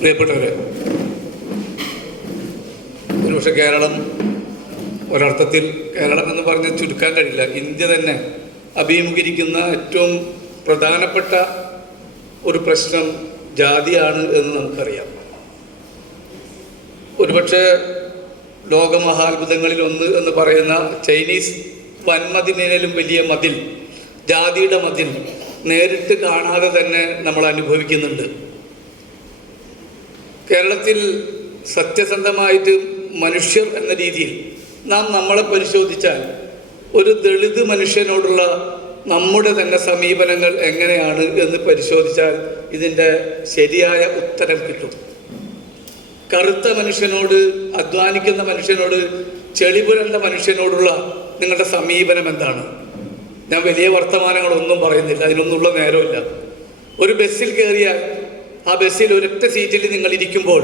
പ്രിയപ്പെട്ടവരെ, ഒരുപക്ഷെ കേരളം ഒരർത്ഥത്തിൽ, കേരളം എന്ന് പറഞ്ഞ് ചുരുക്കാൻ കഴിയില്ല, ഇന്ത്യ തന്നെ അഭിമുഖീകരിക്കുന്ന ഏറ്റവും പ്രധാനപ്പെട്ട ഒരു പ്രശ്നം ജാതിയാണ് എന്ന് നമുക്കറിയാം. ഒരുപക്ഷെ ലോകമഹാത്ഭുതങ്ങളിൽ ഒന്ന് എന്ന് പറയുന്ന ചൈനീസ് വൻമതിലിലും വലിയ മതിൽ, ജാതിയുടെ മതിൽ നേരിട്ട് കാണാതെ തന്നെ നമ്മൾ അനുഭവിക്കുന്നുണ്ട്. കേരളത്തിൽ സത്യസന്ധമായിട്ട് മനുഷ്യർ എന്ന രീതിയിൽ നാം നമ്മളെ പരിശോധിച്ചാൽ ഒരു ദളിത് മനുഷ്യനോടുള്ള നമ്മുടെ തന്നെ സമീപനങ്ങൾ എങ്ങനെയാണ് എന്ന് പരിശോധിച്ചാൽ ഇതിൻ്റെ ശരിയായ ഉത്തരം കിട്ടും. കറുത്ത മനുഷ്യനോട്, അധ്വാനിക്കുന്ന മനുഷ്യനോട്, ചെളിപുരണ്ട മനുഷ്യനോടുള്ള നിങ്ങളുടെ സമീപനം എന്താണ്? ഞാൻ വലിയ വർത്തമാനങ്ങളൊന്നും പറയുന്നില്ല, അതിനൊന്നുള്ള നേരമില്ല. ഒരു ബസ്സിൽ കയറിയാൽ ആ ബസ്സിൽ ഒരൊറ്റ സീറ്റിൽ നിങ്ങൾ ഇരിക്കുമ്പോൾ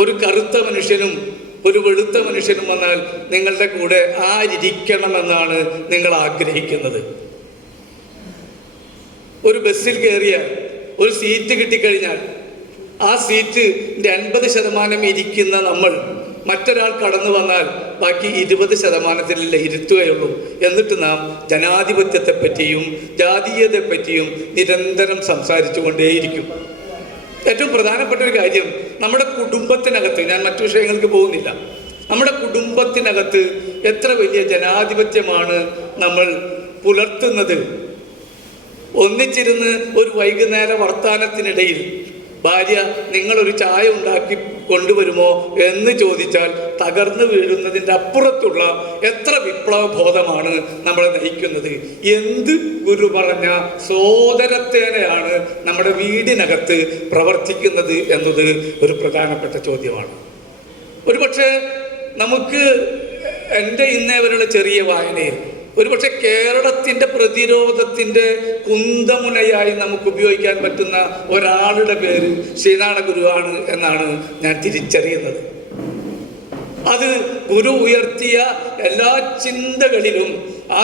ഒരു കറുത്ത മനുഷ്യനും ഒരു വെളുത്ത മനുഷ്യനും വന്നാൽ നിങ്ങളുടെ കൂടെ ആരിക്കണമെന്നാണ് നിങ്ങൾ ആഗ്രഹിക്കുന്നത്. ഒരു ബസ്സിൽ കയറിയാൽ ഒരു സീറ്റ് കിട്ടിക്കഴിഞ്ഞാൽ ആ സീറ്റിൻ്റെ 50% ഇരിക്കുന്ന നമ്മൾ മറ്റൊരാൾ കടന്നു വന്നാൽ ബാക്കി 20%-ൽ ഇരുത്തുകയുള്ളൂ. എന്നിട്ട് നാം ജനാധിപത്യത്തെപ്പറ്റിയും ജാതീയതയെപ്പറ്റിയും നിരന്തരം സംസാരിച്ചു കൊണ്ടേയിരിക്കും. ഏറ്റവും പ്രധാനപ്പെട്ട ഒരു കാര്യം, നമ്മുടെ കുടുംബത്തിനകത്ത്, ഞാൻ മറ്റു വിഷയങ്ങൾക്ക് പോകുന്നില്ല, നമ്മുടെ കുടുംബത്തിനകത്ത് എത്ര വലിയ ജനാധിപത്യമാണ് നമ്മൾ പുലർത്തുന്നത്. ഒന്നിച്ചിരുന്ന് ഒരു വൈകുന്നേര വർത്തമാനത്തിനിടയിൽ ഭാര്യ നിങ്ങളൊരു ചായ ഉണ്ടാക്കി കൊണ്ടുവരുമോ എന്ന് ചോദിച്ചാൽ തകർന്നു വീഴുന്നതിൻ്റെ അപ്പുറത്തുള്ള എത്ര വിപ്ലവ ബോധമാണ് നമ്മളെ നയിക്കുന്നത്. എന്ത് ഗുരു പറഞ്ഞ സോദരത്തേനെയാണ് നമ്മുടെ വീടിനകത്ത് പ്രവർത്തിക്കുന്നത് എന്നത് ഒരു പ്രധാനപ്പെട്ട ചോദ്യമാണ്. ഒരുപക്ഷെ നമുക്ക് എൻ്റെ ഇന്നേ വരെയുള്ള ചെറിയ വായനയിൽ ഒരുപക്ഷെ കേരളത്തിൻ്റെ പ്രതിരോധത്തിൻ്റെ കുന്തമുനയായി നമുക്ക് ഉപയോഗിക്കാൻ പറ്റുന്ന ഒരാളുടെ പേര് ശ്രീനാരായണ ഗുരുവാണ് എന്നാണ് ഞാൻ തിരിച്ചറിയുന്നത്. അത് ഗുരു ഉയർത്തിയ എല്ലാ ചിന്തകളിലും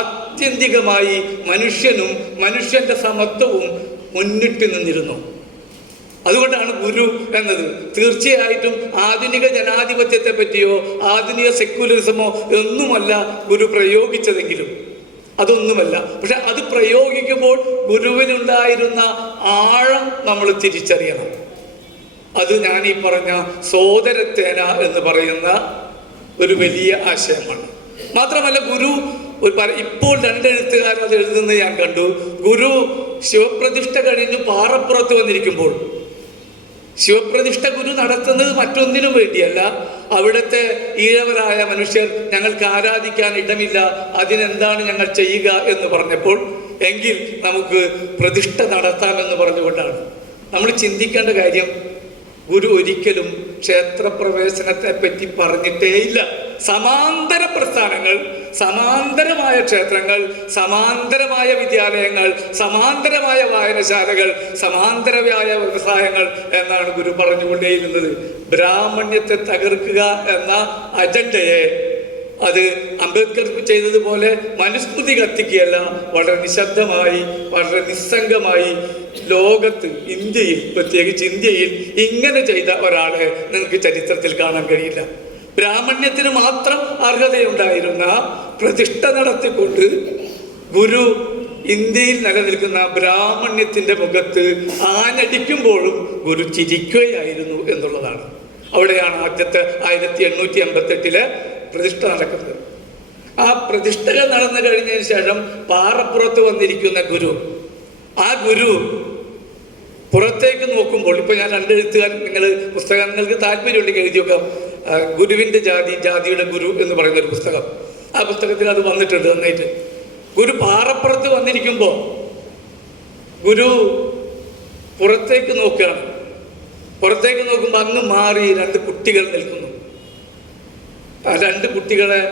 ആത്യന്തികമായി മനുഷ്യനും മനുഷ്യൻ്റെ സമത്വവും മുന്നിട്ട് നിന്നിരുന്നു. അതുകൊണ്ടാണ് ഗുരു എന്നത്. തീർച്ചയായിട്ടും ആധുനിക ജനാധിപത്യത്തെ പറ്റിയോ ആധുനിക സെക്യുലറിസമോ ഒന്നുമല്ല ഗുരു പ്രയോഗിച്ചതെങ്കിലും, അതൊന്നുമല്ല. പക്ഷെ അത് പ്രയോഗിക്കുമ്പോൾ ഗുരുവിനുണ്ടായിരുന്ന ആഴം നമ്മൾ തിരിച്ചറിയണം. അത് ഞാൻ ഈ പറഞ്ഞ സോദരത്തേന എന്ന് പറയുന്ന ഒരു വലിയ ആശയമാണ്. മാത്രമല്ല ഗുരു ഇപ്പോൾ 2 എഴുത്തുകാർ അത് എഴുതുന്നത് ഞാൻ കണ്ടു. ഗുരു ശിവപ്രതിഷ്ഠ കഴിഞ്ഞ് പാറപ്പുറത്ത് വന്നിരിക്കുമ്പോൾ, ശിവപ്രതിഷ്ഠ ഗുരു നടത്തുന്നത് മറ്റൊന്നിനും വേണ്ടിയല്ല, അവിടുത്തെ ഈഴവരായ മനുഷ്യർ ഞങ്ങൾക്ക് ആരാധിക്കാൻ ഇടമില്ല, അതിനെന്താണ് ഞങ്ങൾ ചെയ്യുക എന്ന് പറഞ്ഞപ്പോൾ എങ്കിൽ നമുക്ക് പ്രതിഷ്ഠ നടത്താമെന്ന് പറഞ്ഞുകൊണ്ടാണ്. നമ്മൾ ചിന്തിക്കേണ്ട കാര്യം, ഗുരു ഒരിക്കലും ക്ഷേത്രപ്രവേശനത്തെ പറ്റി പറഞ്ഞിട്ടേയില്ല. സമാന്തര പ്രസ്ഥാനങ്ങൾ, സമാന്തരമായ ക്ഷേത്രങ്ങൾ, സമാന്തരമായ വിദ്യാലയങ്ങൾ, സമാന്തരമായ വായനശാലകൾ, സമാന്തരമായ വ്യവസായങ്ങൾ എന്നാണ് ഗുരു പറഞ്ഞുകൊണ്ടേയിരുന്നത്. ബ്രാഹ്മണ്യത്തെ തകർക്കുക എന്ന അജണ്ടയെ അത് അംബേദ്കർ ചെയ്തതുപോലെ മനുസ്മൃതി കത്തിക്കുകയല്ല, വളരെ നിശബ്ദമായി, വളരെ നിസ്സംഗമായി ലോകത്ത്, ഇന്ത്യയിൽ, പ്രത്യേകിച്ച് ഇന്ത്യയിൽ ഇങ്ങനെ ചെയ്ത ഒരാളെ നിങ്ങൾക്ക് ചരിത്രത്തിൽ കാണാൻ കഴിയില്ല. ബ്രാഹ്മണ്യത്തിന് മാത്രം അർഹതയുണ്ടായിരുന്ന പ്രതിഷ്ഠ നടത്തിക്കൊണ്ട് ഗുരു ഇന്ത്യയിൽ നിലനിൽക്കുന്ന ബ്രാഹ്മണ്യത്തിൻ്റെ മുഖത്ത് ആഞ്ഞടിക്കുമ്പോഴും ഗുരു ചിരിക്കുകയായിരുന്നു എന്നുള്ളതാണ്. അവിടെയാണ് ആദ്യത്തെ 1888 പ്രതിഷ്ഠ നടക്കുന്നത്. ആ പ്രതിഷ്ഠകൾ നടന്നു കഴിഞ്ഞതിന് ശേഷം പാറപ്പുറത്ത് വന്നിരിക്കുന്ന ഗുരു, ആ ഗുരു പുറത്തേക്ക് നോക്കുമ്പോൾ, ഇപ്പോൾ ഞാൻ 2 എഴുത്തുകാർ, നിങ്ങൾ പുസ്തകങ്ങൾക്ക് താല്പര്യമുണ്ടെങ്കിൽ എഴുതി നോക്കാം, ഗുരുവിൻ്റെ ജാതി, ജാതിയുടെ ഗുരു എന്ന് പറയുന്ന ഒരു പുസ്തകം. ആ പുസ്തകത്തിൽ അത് വന്നിട്ടുണ്ട് നന്നായിട്ട്. ഗുരു പാറപ്പുറത്ത് വന്നിരിക്കുമ്പോൾ ഗുരു പുറത്തേക്ക് നോക്കുകയാണ്. പുറത്തേക്ക് നോക്കുമ്പോൾ അങ്ങ് മാറി 2 കുട്ടികൾ നിൽക്കുന്നു. ആ 2 കുട്ടികളെ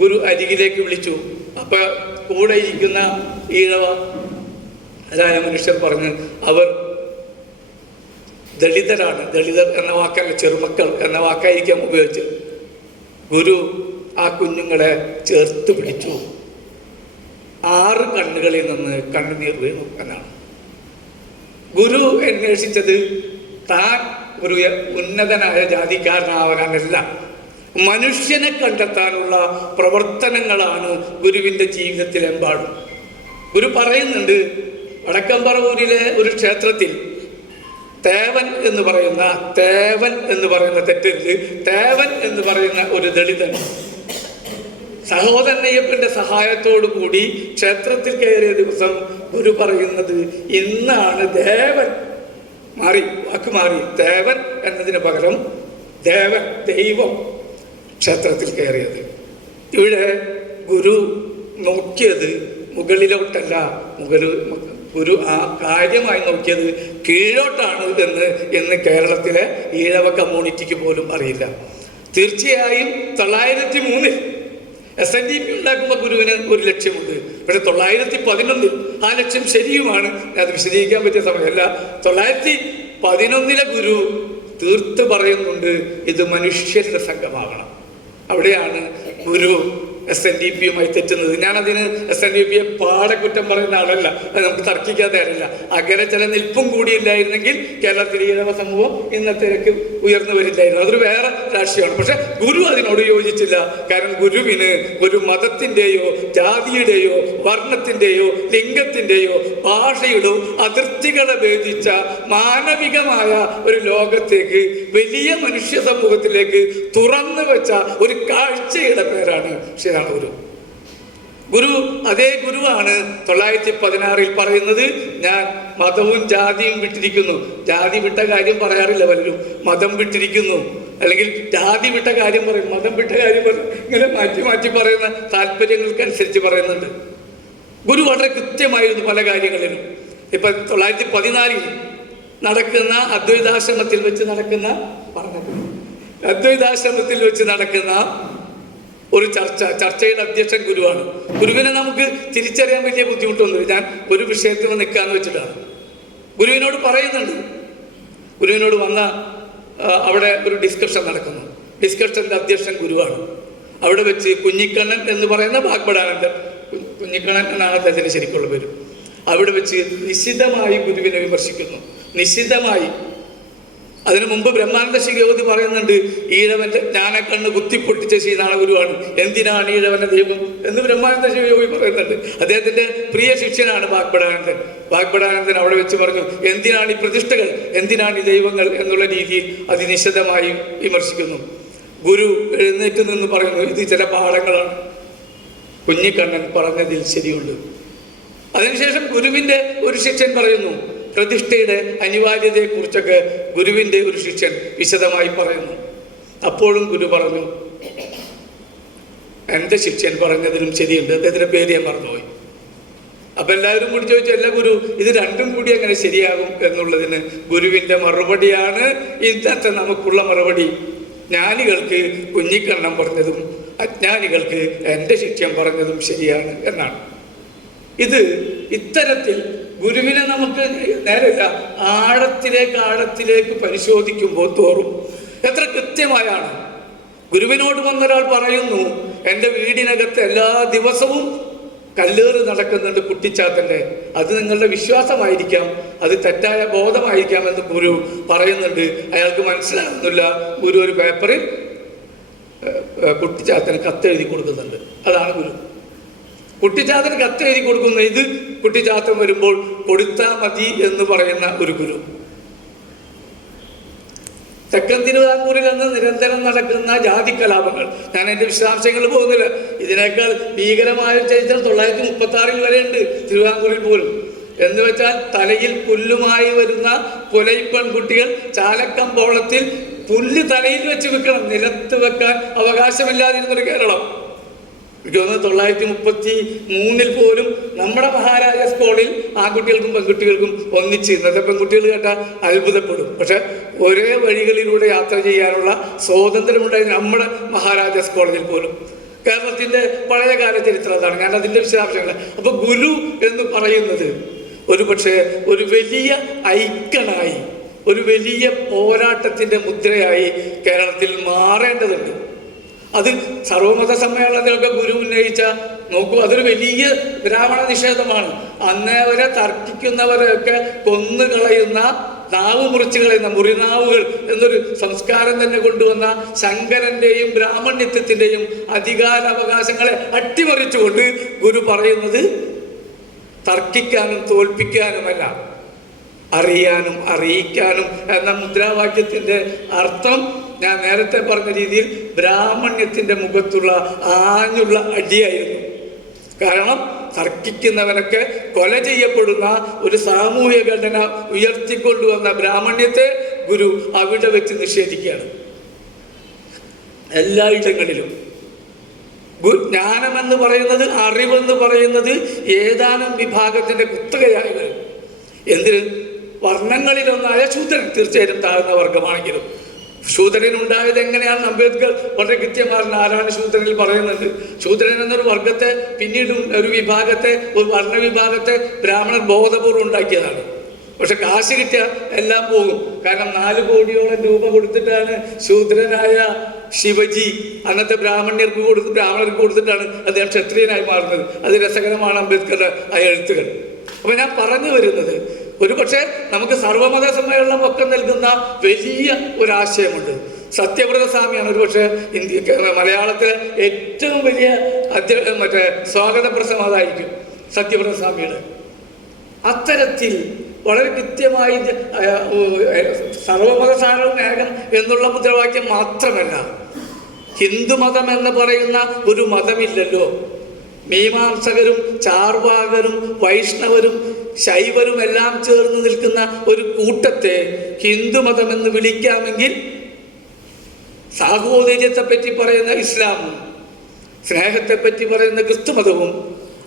ഗുരു അരികിലേക്ക് വിളിച്ചു. അപ്പം കൂടെ ഇരിക്കുന്ന ഈഴവരായ മനുഷ്യർ പറഞ്ഞ് അവർ ദളിതരാണ്. ദളിതർ എന്ന വാക്കല്ല, ചെറുമക്കൾ എന്ന വാക്കായിരിക്കാം ഉപയോഗിച്ചത്. ഗുരു ആ കുഞ്ഞുങ്ങളെ ചേർത്ത് പിടിച്ചു. 6 കണ്ണുകളിൽ നിന്ന് കണ്ണുനീർ വീണു എന്നാണ്. ഗുരു അന്വേഷിച്ചത് താൻ ഒരു ഉന്നതനായ ജാതിക്കാരനാവാനല്ല, മനുഷ്യനെ കണ്ടെത്താനുള്ള പ്രവർത്തനങ്ങളാണ് ഗുരുവിൻ്റെ ജീവിതത്തിലെമ്പാടും. ഗുരു പറയുന്നുണ്ട്, വടക്കംപറവൂരിലെ ഒരു ക്ഷേത്രത്തിൽ തേവൻ എന്ന് പറയുന്ന തെറ്റരുത്, തേവൻ എന്ന് പറയുന്ന ഒരു ദളിതൻ സഹോദരനയ്യപ്പന്റെ സഹായത്തോടു കൂടി ക്ഷേത്രത്തിൽ കയറിയ ദിവസം ഗുരു പറയുന്നത്, ഇന്നാണ് ദേവൻ വാക്ക് മാറി, ദേവൻ എന്നതിന് പകരം ദേവൻ, ദൈവം ക്ഷേത്രത്തിൽ കയറിയത്. ഇവിടെ ഗുരു നോക്കിയത് മുകളിലോട്ടല്ല, ഗുരു ആ കാര്യമായി നോക്കിയത് കീഴോട്ടാണ് എന്ന് കേരളത്തിലെ ഈഴവ കമ്മ്യൂണിറ്റിക്ക് പോലും അറിയില്ല. തീർച്ചയായും 903 SNDP ഉണ്ടാക്കുമ്പോൾ ഗുരുവിന് ഒരു ലക്ഷ്യമുണ്ട്. പക്ഷെ 911 ആ ലക്ഷ്യം ശരിയുമാണ്. അത് വിശദീകരിക്കാൻ പറ്റിയ സമയമല്ല. 911 ഗുരു തീർത്ത് പറയുന്നുണ്ട്, ഇത് മനുഷ്യരുടെ സംഘമാകണം. അവിടെയാണ് ഗുരു SNDPയുമായി തെറ്റുന്നത്. ഞാനതിന് SNDPയെ പാടക്കുറ്റം പറയുന്ന ആളല്ല, അത് നമുക്ക് തർക്കിക്കാതെ ആരല്ല. അങ്ങനെ ചില നിൽപ്പും കൂടിയില്ലായിരുന്നെങ്കിൽ കേരളത്തിലെ ഈഴവ സമൂഹം ഇന്നത്തേക്ക് ഉയർന്നു വരില്ലായിരുന്നു. അതൊരു വേറെ രാഷ്ട്രീയമാണ്. പക്ഷെ ഗുരു അതിനോട് യോജിച്ചില്ല. കാരണം ഗുരുവിന് ഒരു മതത്തിൻ്റെയോ ജാതിയുടെയോ വർണ്ണത്തിൻ്റെയോ ലിംഗത്തിൻ്റെയോ ഭാഷയുടെ അതിർത്തികളെ ഭേദിച്ച മാനവികമായ ഒരു ലോകത്തേക്ക്, വലിയ മനുഷ്യ സമൂഹത്തിലേക്ക് തുറന്നു വെച്ച ഒരു കാഴ്ചയുടെ പേരാണ് ഗുരു. അതേ ഗുരുവാണ് 916 പറയുന്നത്, ഞാൻ മതവും ജാതിയും വിട്ടിരിക്കുന്നു. ജാതി വിട്ട കാര്യം പറയാറില്ല പലരും, മതം വിട്ടിരിക്കുന്നു, അല്ലെങ്കിൽ ജാതി വിട്ട കാര്യം പറയും, മതം വിട്ട കാര്യം പറയും. ഇങ്ങനെ മാറ്റി മാറ്റി പറയുന്ന താല്പര്യങ്ങൾക്കനുസരിച്ച് പറയുന്നുണ്ട്. ഗുരു വളരെ കൃത്യമായിരുന്നു പല കാര്യങ്ങളിലും. ഇപ്പൊ 914 നടക്കുന്ന അദ്വൈതാശ്രമത്തിൽ വെച്ച് നടക്കുന്ന ഒരു ചർച്ചയുടെ അധ്യക്ഷൻ ഗുരുവാണ്. ഗുരുവിനെ നമുക്ക് തിരിച്ചറിയാൻ വലിയ ബുദ്ധിമുട്ടൊന്നുമില്ല. ഞാൻ ഒരു വിഷയത്തിൽ നിൽക്കാന്ന് വെച്ചിട്ടാണ്. ഗുരുവിനോട് പറയുന്നുണ്ട്, ഗുരുവിനോട് വന്ന അവിടെ ഒരു ഡിസ്കഷൻ നടക്കുന്നു. ഡിസ്കഷന്റെ അധ്യക്ഷൻ ഗുരുവാണ്. അവിടെ വെച്ച് കുഞ്ഞിക്കണ്ണൻ എന്ന് പറയുന്ന വാഗ്ബടാനന്ദൻ, കുഞ്ഞിക്കണ്ണൻ എന്നാണ് അദ്ദേഹത്തിന് ശരിക്കുള്ള പേര്, അവിടെ വെച്ച് നിശിതമായി ഗുരുവിനെ വിമർശിക്കുന്നു. നിശിതമായി. അതിനു മുമ്പ് ബ്രഹ്മാനന്ദ ശിഖയോതി പറയുന്നുണ്ട്, ഈഴവന്റെ ജ്ഞാനക്കണ്ണ് കുത്തിപ്പൊട്ടിച്ച ശ്രീനാള ഗുരുവാണ്, എന്തിനാണ് ഈഴവന്റെ ദൈവം എന്ന് ബ്രഹ്മാനന്ദ ശിഖയോതി പറയുന്നുണ്ട്. അദ്ദേഹത്തിന്റെ പ്രിയ ശിഷ്യനാണ് വാഗ്ബടാനന്ദൻ. വാഗ്ബടാനന്ദൻ അവിടെ വെച്ച് പറഞ്ഞു, എന്തിനാണ് ഈ പ്രതിഷ്ഠകൾ, എന്തിനാണ് ഈ ദൈവങ്ങൾ എന്നുള്ള രീതിയിൽ അതിനിശിതമായി വിമർശിക്കുന്നു. ഗുരു എഴുന്നേറ്റ് നിന്ന് പറയുന്നു, ഇത് ചില പാഠങ്ങളാണ്, കുഞ്ഞിക്കണ്ണൻ പറഞ്ഞതിൽ ശരിയുണ്ട്. അതിനുശേഷം ഗുരുവിന്റെ ഒരു ശിഷ്യൻ പറയുന്നു, പ്രതിഷ്ഠയുടെ അനിവാര്യതയെക്കുറിച്ചൊക്കെ ഗുരുവിൻ്റെ ഒരു ശിഷ്യൻ വിശദമായി പറയുന്നു. അപ്പോഴും ഗുരു പറഞ്ഞു, എൻ്റെ ശിഷ്യൻ പറഞ്ഞതിലും ശരിയുണ്ട്. അദ്ദേഹത്തിൻ്റെ പേര് ഞാൻ മറന്നുപോയി. അപ്പം എല്ലാവരും കൂടി ചോദിച്ചു, അല്ല ഗുരു, ഇത് രണ്ടും കൂടി എങ്ങനെ ശരിയാകും എന്നുള്ളതിന് ഗുരുവിൻ്റെ മറുപടിയാണ് ഇന്നത്തെ നമുക്കുള്ള മറുപടി. ജ്ഞാനികൾക്ക് കുഞ്ഞിക്കണ്ണൻ പറഞ്ഞതും അജ്ഞാനികൾക്ക് എൻ്റെ ശിഷ്യൻ പറഞ്ഞതും ശരിയാണ് എന്നാണ്. ഇത് ഇത്തരത്തിൽ ഗുരുവിനെ നമുക്ക് നേരല്ല ആഴത്തിലേക്ക് പരിശോധിക്കുമ്പോൾ തോറും എത്ര കൃത്യമായാണ്. ഗുരുവിനോട് വന്നൊരാൾ പറയുന്നു, എൻ്റെ വീടിനകത്ത് എല്ലാ ദിവസവും കല്ലേറ് നടക്കുന്നുണ്ട് കുട്ടിച്ചാത്തൻ്റെ, അത് നിങ്ങളുടെ വിശ്വാസമായിരിക്കാം, അത് തെറ്റായ ബോധമായിരിക്കാം എന്ന് ഗുരു പറയുന്നുണ്ട്. അയാൾക്ക് മനസ്സിലാകുന്നില്ല. ഗുരു ഒരു പേപ്പറിൽ കുട്ടിച്ചാത്തന് കത്തെഴുതി കൊടുക്കുന്നുണ്ട്. അതാണ് ഗുരു. കുട്ടിച്ചാത്തന് കത്തെഴുതി കൊടുക്കുന്ന, ഇത് കുട്ടിച്ചാത്തൻ വരുമ്പോൾ കൊടുത്താൽ മതി എന്ന് പറയുന്ന ഒരു ഗുരു. തെക്കൻ തിരുവിതാംകൂറിൽ നിന്ന് നിരന്തരം നടക്കുന്ന ജാതി കലാപങ്ങൾ, ഞാൻ എൻ്റെ വിശദാംശങ്ങൾ പോകുന്നില്ല, ഇതിനേക്കാൾ ഭീകരമായ ചരിത്രം 936 വരെയുണ്ട് തിരുവിതാംകൂറിൽ പോലും. എന്ന് വെച്ചാൽ തലയിൽ പുല്ലുമായി വരുന്ന പുലൈപ്പെൺകുട്ടികൾ ചാലക്കമ്പോളത്തിൽ പുല്ല് തലയിൽ വെച്ച് വെക്കണം, നിലത്ത് വെക്കാൻ അവകാശമില്ലാതിരുന്നൊരു കേരളം. എനിക്ക് തോന്നുന്നു 933 പോലും നമ്മുടെ മഹാരാജാസ് കോളേജിൽ ആൺകുട്ടികൾക്കും പെൺകുട്ടികൾക്കും ഒന്നിച്ച്, ഇന്നത്തെ പെൺകുട്ടികൾ കേട്ടാൽ അത്ഭുതപ്പെടും, പക്ഷെ ഒരേ വഴികളിലൂടെ യാത്ര ചെയ്യാനുള്ള സ്വാതന്ത്ര്യമുണ്ടായി നമ്മുടെ മഹാരാജാസ് കോളേജിൽ പോലും. കേരളത്തിൻ്റെ പഴയകാല ചരിത്രം അതാണ്, ഞാൻ അതിൻ്റെ വിശദാംശങ്ങൾ. അപ്പൊ ഗുരു എന്ന് പറയുന്നത് ഒരു പക്ഷേ ഒരു വലിയ ഐക്കണായി, ഒരു വലിയ പോരാട്ടത്തിൻ്റെ മുദ്രയായി കേരളത്തിൽ മാറേണ്ടതുണ്ട്. അത് സർവമത സമ്മേളനത്തിലൊക്കെ ഗുരു ഉന്നയിച്ച, നോക്കൂ, അതൊരു വലിയ ബ്രാഹ്മണ നിഷേധമാണ്. അന്നേ വരെ തർക്കിക്കുന്നവരെയൊക്കെ കൊന്നുകളയുന്ന നാവ് മുറിച്ച് കളയുന്ന മുറിനാവുകൾ എന്നൊരു സംസ്കാരം തന്നെ കൊണ്ടുവന്ന ശങ്കരന്റെയും ബ്രാഹ്മണ്യത്വത്തിന്റെയും അധികാരാവകാശങ്ങളെ അട്ടിമറിച്ചുകൊണ്ട് ഗുരു പറയുന്നത് തർക്കിക്കാനും തോൽപ്പിക്കാനുമല്ല, അറിയാനും അറിയിക്കാനും എന്ന മുദ്രാവാക്യത്തിന്റെ അർത്ഥം ഞാൻ നേരത്തെ പറഞ്ഞ രീതിയിൽ ബ്രാഹ്മണ്യത്തിന്റെ മുഖത്തുള്ള ആഞ്ഞുള്ള അടിയായിരുന്നു. കാരണം തർക്കിക്കുന്നവനൊക്കെ കൊല ചെയ്യപ്പെടുന്ന ഒരു സാമൂഹ്യ ഘടന ഉയർത്തിക്കൊണ്ടുവന്ന ബ്രാഹ്മണ്യത്തെ ഗുരു അവിടെ വെച്ച് നിഷേധിക്കുകയാണ്. എല്ലായിടങ്ങളിലും ജ്ഞാനമെന്ന് പറയുന്നത്, അറിവെന്ന് പറയുന്നത് ഏതാനും വിഭാഗത്തിന്റെ കുത്തകയായവർ. എന്തിന്? വർണ്ണങ്ങളിലൊന്നായ ശൂദ്രൻ തീർച്ചയായും താഴ്ന്ന വർഗമാണെങ്കിലും ശൂദ്രനുണ്ടായത് എങ്ങനെയാണ് അംബേദ്കർ വളരെ കൃത്യമായി നാരായണ ശൂദ്രനിൽ പറയുന്നുണ്ട്. ശൂദ്രൻ എന്നൊരു വർഗത്തെ, പിന്നീടും ഒരു വിഭാഗത്തെ, ഒരു വർണ്ണവിഭാഗത്തെ ബ്രാഹ്മണർ ബോധപൂർവ്വം ഉണ്ടാക്കിയതാണ്. പക്ഷെ കാശ് കിട്ടിയ എല്ലാം പോകും. കാരണം 4 കോടിയോളം രൂപ കൊടുത്തിട്ടാണ് ശൂദ്രനായ ശിവജി അന്നത്തെ ബ്രാഹ്മണർക്ക് കൊടുത്തിട്ടാണ് അദ്ദേഹം ക്ഷത്രിയനായി മാറുന്നത്. അത് രസകരമാണ് അംബേദ്കറുടെ ആ എഴുത്തുകൾ. അപ്പൊ ഞാൻ പറഞ്ഞു വരുന്നത്, ഒരു പക്ഷേ നമുക്ക് സർവമത സമ്മേളനം ഒക്കെ നൽകുന്ന വലിയ ഒരാശയമുണ്ട്. സത്യവ്രത സ്വാമിയാണ് ഒരുപക്ഷെ മലയാളത്തിലെ ഏറ്റവും വലിയ സ്വാഗത പ്രസംഗം അതായിരിക്കും സത്യവ്രത സ്വാമിയുടെ. അത്തരത്തിൽ വളരെ കൃത്യമായി സർവമത സാരമേകം എന്നുള്ള മുദ്രാവാക്യം മാത്രമല്ല, ഹിന്ദുമതം എന്ന് പറയുന്ന ഒരു മതമില്ലല്ലോ. മീമാംസകരും ചാർവാകരും വൈഷ്ണവരും ശൈവരും എല്ലാം ചേർന്ന് നിൽക്കുന്ന ഒരു കൂട്ടത്തെ ഹിന്ദുമതം എന്ന് വിളിക്കാമെങ്കിൽ സാഹോദര്യത്തെപ്പറ്റി പറയുന്ന ഇസ്ലാമും, സ്നേഹത്തെപ്പറ്റി പറയുന്ന ക്രിസ്തുമതവും,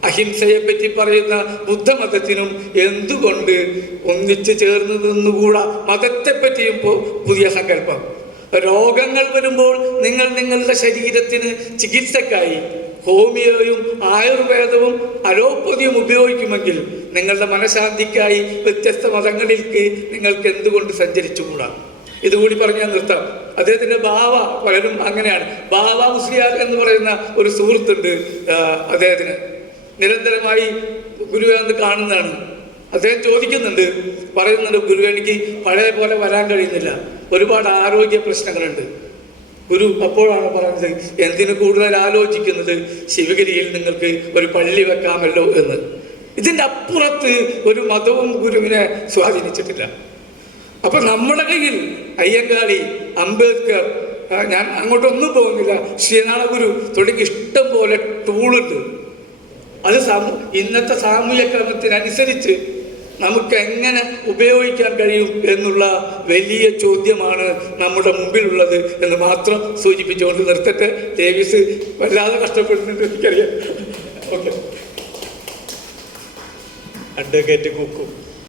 അഹിംസയെപ്പറ്റി പറയുന്ന ബുദ്ധമതത്തിനും എന്തുകൊണ്ട് ഒന്നിച്ച് ചേർന്ന് നിന്നുകൂടാ? മതത്തെപ്പറ്റിയും പുതിയ സങ്കല്പം. രോഗങ്ങൾ വരുമ്പോൾ നിങ്ങൾ നിങ്ങളുടെ ശരീരത്തിന് ചികിത്സക്കായി ഹോമിയോയും ആയുർവേദവും അലോപ്പതിയും ഉപയോഗിക്കുമെങ്കിൽ നിങ്ങളുടെ മനഃശാന്തിക്കായി വ്യത്യസ്ത മതങ്ങളിലേക്ക് നിങ്ങൾക്ക് എന്തുകൊണ്ട് സഞ്ചരിച്ചുകൂടാ? ഇതുകൂടി പറഞ്ഞ് ഞാൻ നിർത്താം. അദ്ദേഹത്തിന്റെ ബാവ പലരും അങ്ങനെയാണ്. ബാവ മുസ്ലിയാർ എന്ന് പറയുന്ന ഒരു സുഹൃത്തുണ്ട്. അദ്ദേഹത്തിന് നിരന്തരമായി ഗുരുവെ വന്ന് കാണുന്നതാണ്. അദ്ദേഹം ചോദിക്കുന്നുണ്ട്, പറയുന്നുണ്ട്, ഗുരു എനിക്ക് പഴയ പോലെ വരാൻ കഴിയുന്നില്ല, ഒരുപാട് ആരോഗ്യ പ്രശ്നങ്ങളുണ്ട്. ഗുരു അപ്പോഴാണ് പറഞ്ഞത്, എന്തിനു കൂടുതൽ ആലോചിക്കുന്നത്, ശിവഗിരിയിൽ നിങ്ങൾക്ക് ഒരു പള്ളി വെക്കാമല്ലോ എന്ന്. ഇതിൻ്റെ അപ്പുറത്ത് ഒരു മതവും ഗുരുവിനെ സ്വാധീനിച്ചിട്ടില്ല. അപ്പൊ നമ്മുടെ കയ്യിൽ അയ്യങ്കാളി, അംബേദ്കർ, ഞാൻ അങ്ങോട്ടൊന്നും പോകുന്നില്ല, ശ്രീനാരായണ ഗുരു തുടങ്ങി ഇഷ്ടം പോലെ ടൂളുണ്ട്. അത് ഇന്നത്തെ സാമൂഹ്യ ക്രമത്തിനനുസരിച്ച് നമുക്ക് എങ്ങനെ ഉപയോഗിക്കാൻ കഴിയും എന്നുള്ള വലിയ ചോദ്യമാണ് നമ്മുടെ മുമ്പിലുള്ളത് എന്ന് മാത്രം സൂചിപ്പിച്ചുകൊണ്ട് നിർത്തട്ടെ. ഡേവിസ് വല്ലാതെ കഷ്ടപ്പെടുന്നുണ്ട് എനിക്കറിയാം. ഓക്കെ. അഡ്വക്കേറ്റ് കുക്കു.